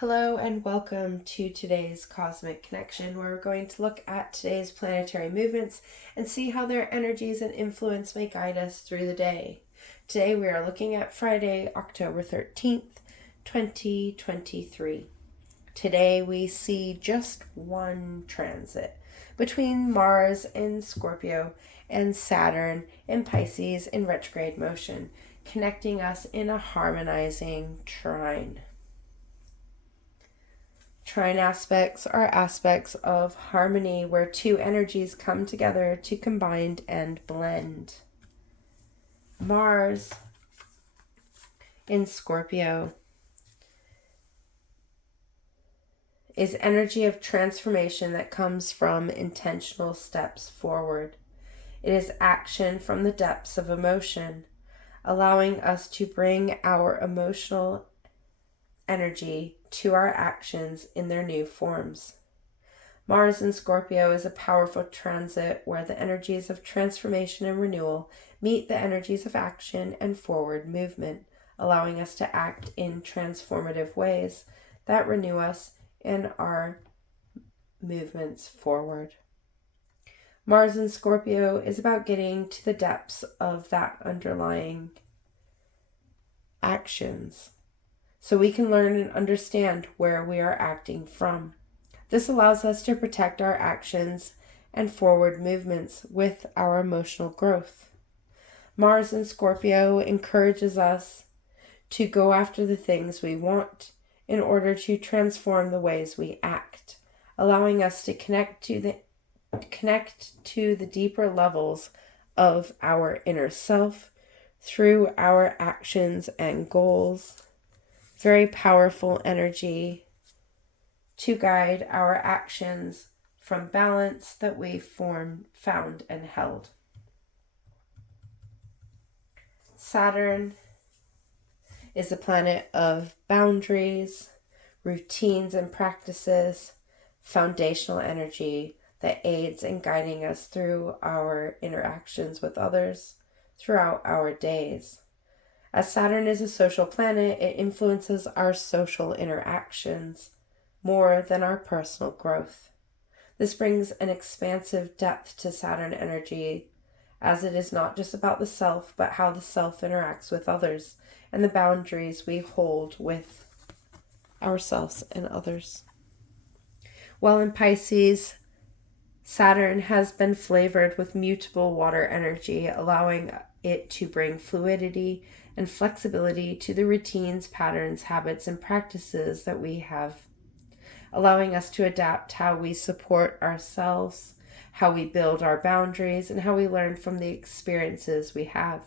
Hello and welcome to today's Cosmic Connection, where we're going to look at today's planetary movements and see how their energies and influence may guide us through the day. Today we are looking at Friday, October 13th, 2023. Today we see just one transit between Mars in Scorpio and Saturn in Pisces in retrograde motion, connecting us in a harmonizing trine. Trine aspects are aspects of harmony where two energies come together to combine and blend. Mars in Scorpio is energy of transformation that comes from intentional steps forward. It is action from the depths of emotion, allowing us to bring our emotional energy to our actions in their new forms. Mars in Scorpio is a powerful transit where the energies of transformation and renewal meet the energies of action and forward movement, allowing us to act in transformative ways that renew us in our movements forward. Mars in Scorpio is about getting to the depths of that underlying actions, so we can learn and understand where we are acting from. This allows us to protect our actions and forward movements with our emotional growth. Mars in Scorpio encourages us to go after the things we want in order to transform the ways we act, allowing us to connect to the deeper levels of our inner self through our actions and goals. Very powerful energy to guide our actions from balance that we found and held. Saturn is a planet of boundaries, routines and practices, foundational energy that aids in guiding us through our interactions with others throughout our days. As Saturn is a social planet, it influences our social interactions more than our personal growth. This brings an expansive depth to Saturn energy, as it is not just about the self, but how the self interacts with others and the boundaries we hold with ourselves and others. While in Pisces, Saturn has been flavored with mutable water energy, allowing it to bring fluidity and flexibility to the routines, patterns, habits, and practices that we have, allowing us to adapt how we support ourselves, how we build our boundaries, and how we learn from the experiences we have.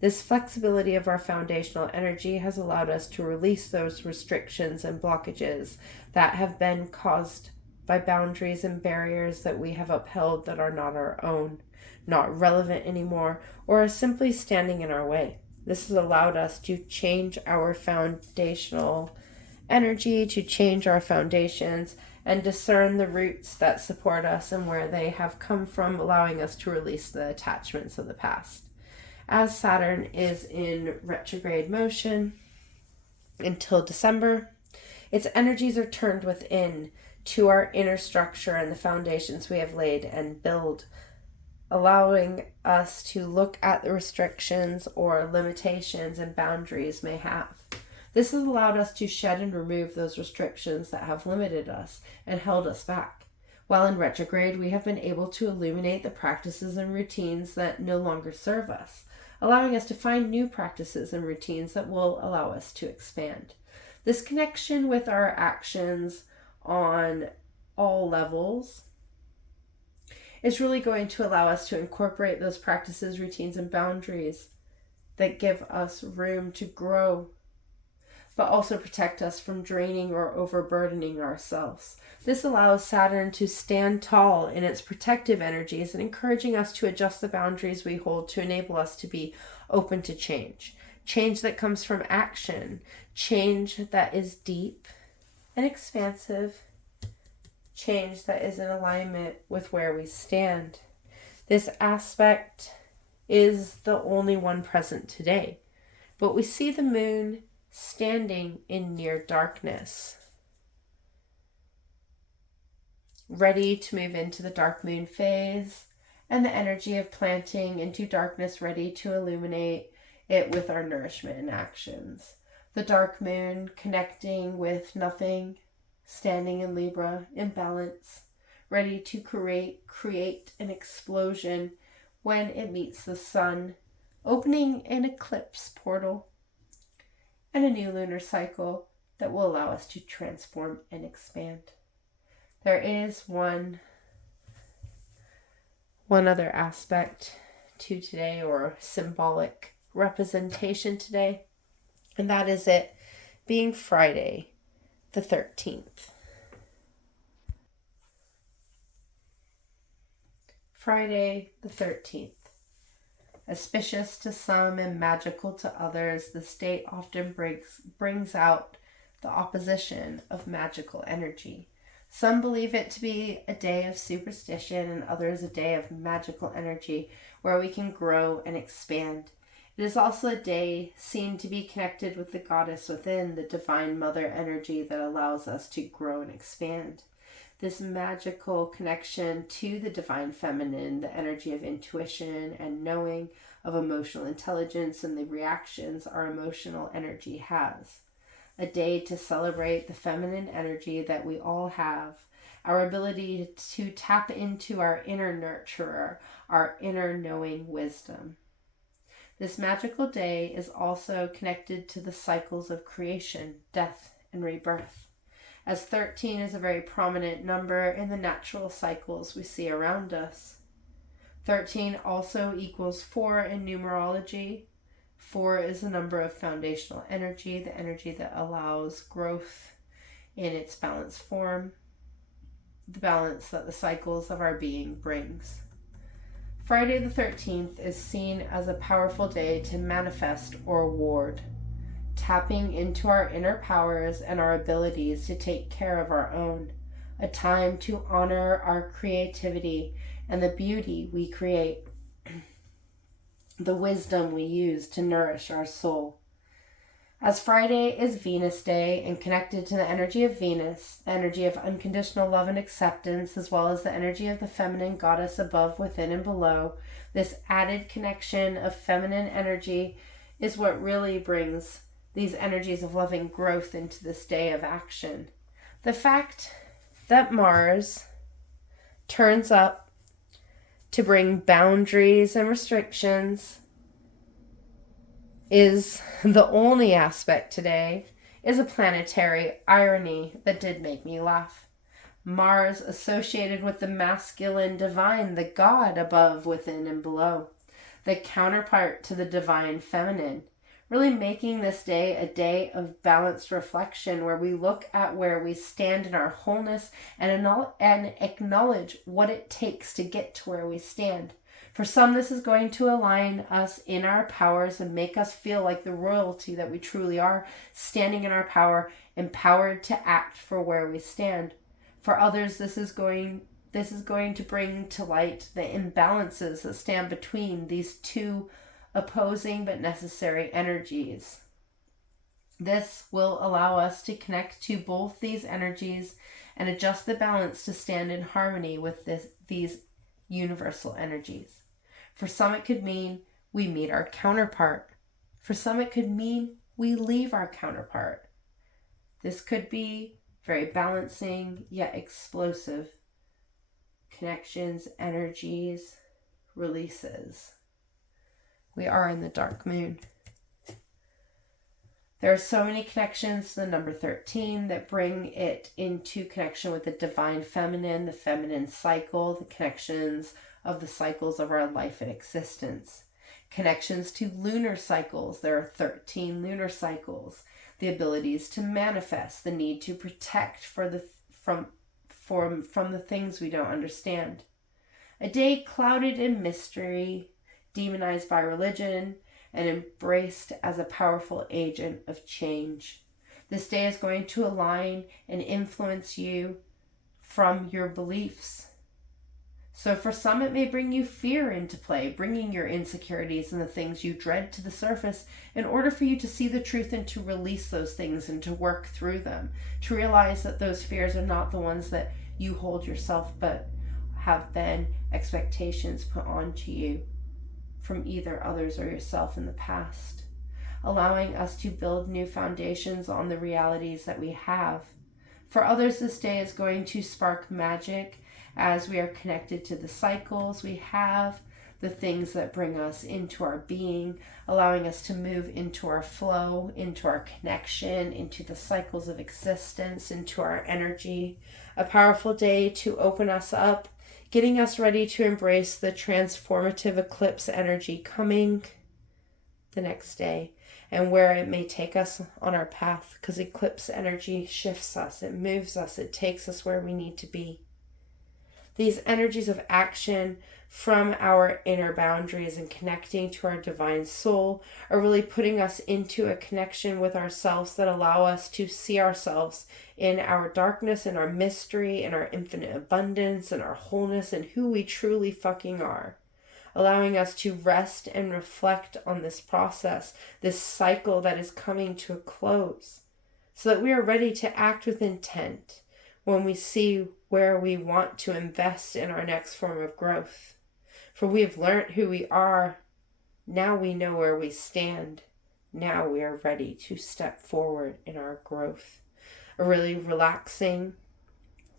This flexibility of our foundational energy has allowed us to release those restrictions and blockages that have been caused by boundaries and barriers that we have upheld that are not our own, not relevant anymore, or are simply standing in our way. This has allowed us to change our foundational energy, to change our foundations, and discern the roots that support us and where they have come from, allowing us to release the attachments of the past. As Saturn is in retrograde motion until December, its energies are turned within to our inner structure and the foundations we have laid and build, allowing us to look at the restrictions or limitations and boundaries may have. This has allowed us to shed and remove those restrictions that have limited us and held us back. While in retrograde, we have been able to illuminate the practices and routines that no longer serve us, allowing us to find new practices and routines that will allow us to expand. This connection with our actions on all levels is really going to allow us to incorporate those practices, routines, and boundaries that give us room to grow, but also protect us from draining or overburdening ourselves. This allows Saturn to stand tall in its protective energies and encouraging us to adjust the boundaries we hold to enable us to be open to change. Change that comes from action, change that is deep and expansive, change that is in alignment with where we stand. This aspect is the only one present today, but we see the moon standing in near darkness. ready to move into the dark moon phase, and the energy of planting into darkness, ready to illuminate it with our nourishment and actions. The dark moon connecting with nothing, standing in Libra, in balance, ready to create an explosion when it meets the sun, opening an eclipse portal and a new lunar cycle that will allow us to transform and expand. There is one other aspect to today, or symbolic representation today, and that is it being Friday the 13th. Friday the 13th. Auspicious to some and magical to others, this date often brings out the opposition of magical energy. Some believe it to be a day of superstition, and others a day of magical energy where we can grow and expand. It is also a day seen to be connected with the goddess within, the divine mother energy that allows us to grow and expand. This magical connection to the divine feminine, the energy of intuition and knowing, of emotional intelligence, and the reactions our emotional energy has. A day to celebrate the feminine energy that we all have, our ability to tap into our inner nurturer, our inner knowing wisdom. This magical day is also connected to the cycles of creation, death, and rebirth, as 13 is a very prominent number in the natural cycles we see around us. 13 also equals 4 in numerology. 4 is the number of foundational energy, the energy that allows growth in its balanced form, the balance that the cycles of our being brings. Friday the 13th is seen as a powerful day to manifest or ward, tapping into our inner powers and our abilities to take care of our own, a time to honor our creativity and the beauty we create, the wisdom we use to nourish our soul. As Friday is Venus Day and connected to the energy of Venus, the energy of unconditional love and acceptance, as well as the energy of the feminine goddess above, within, and below, this added connection of feminine energy is what really brings these energies of loving growth into this day of action. The fact that Mars turns up to bring boundaries and restrictions is the only aspect today is a planetary irony that did make me laugh. Mars associated with the masculine divine, the God above, within, and below, the counterpart to the divine feminine, really making this day a day of balanced reflection where we look at where we stand in our wholeness and acknowledge what it takes to get to where we stand. For some, this is going to align us in our powers and make us feel like the royalty that we truly are, standing in our power, empowered to act for where we stand. For others, this is going to bring to light the imbalances that stand between these two opposing but necessary energies. This will allow us to connect to both these energies and adjust the balance to stand in harmony with these universal energies. For some, it could mean we meet our counterpart. For some, it could mean we leave our counterpart. This could be very balancing yet explosive connections, energies, releases. We are in the dark moon. There are so many connections to the number 13 that bring it into connection with the divine feminine, the feminine cycle, the connections of the cycles of our life and existence. Connections to lunar cycles. There are 13 lunar cycles. The abilities to manifest, the need to protect from the things we don't understand. A day clouded in mystery, demonized by religion, and embraced as a powerful agent of change. This day is going to align and influence you from your beliefs. So for some, it may bring you fear into play, bringing your insecurities and the things you dread to the surface in order for you to see the truth and to release those things and to work through them, to realize that those fears are not the ones that you hold yourself, but have been expectations put onto you from either others or yourself in the past, allowing us to build new foundations on the realities that we have. For others, this day is going to spark magic as we are connected to the cycles we have, the things that bring us into our being, allowing us to move into our flow, into our connection, into the cycles of existence, into our energy. A powerful day to open us up, getting us ready to embrace the transformative eclipse energy coming the next day, and where it may take us on our path, because eclipse energy shifts us, it moves us, it takes us where we need to be. These energies of action from our inner boundaries and connecting to our divine soul are really putting us into a connection with ourselves that allow us to see ourselves in our darkness, in our mystery, in our infinite abundance, in our wholeness, and who we truly fucking are. Allowing us to rest and reflect on this process, this cycle that is coming to a close, so that we are ready to act with intent when we see where we want to invest in our next form of growth. For we have learned who we are. Now we know where we stand. Now we are ready to step forward in our growth. A really relaxing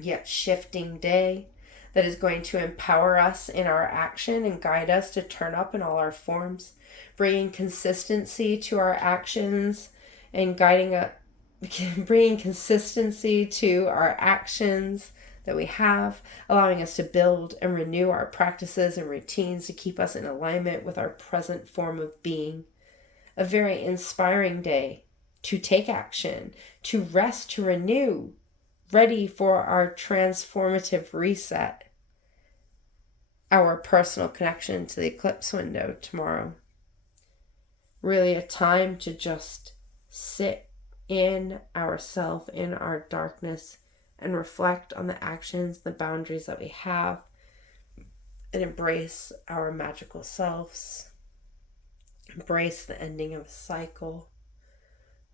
yet shifting day that is going to empower us in our action and guide us to turn up in all our forms, bringing consistency to our actions and guiding us, bringing consistency to our actions that we have, allowing us to build and renew our practices and routines to keep us in alignment with our present form of being. A very inspiring day to take action, to rest, to renew, ready for our transformative reset, our personal connection to the eclipse window tomorrow. Really a time to just sit in ourself, in our darkness, and reflect on the actions, the boundaries that we have, and embrace our magical selves. Embrace the ending of a cycle,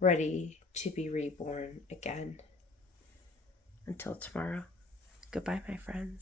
ready to be reborn again. Until tomorrow, goodbye, my friends.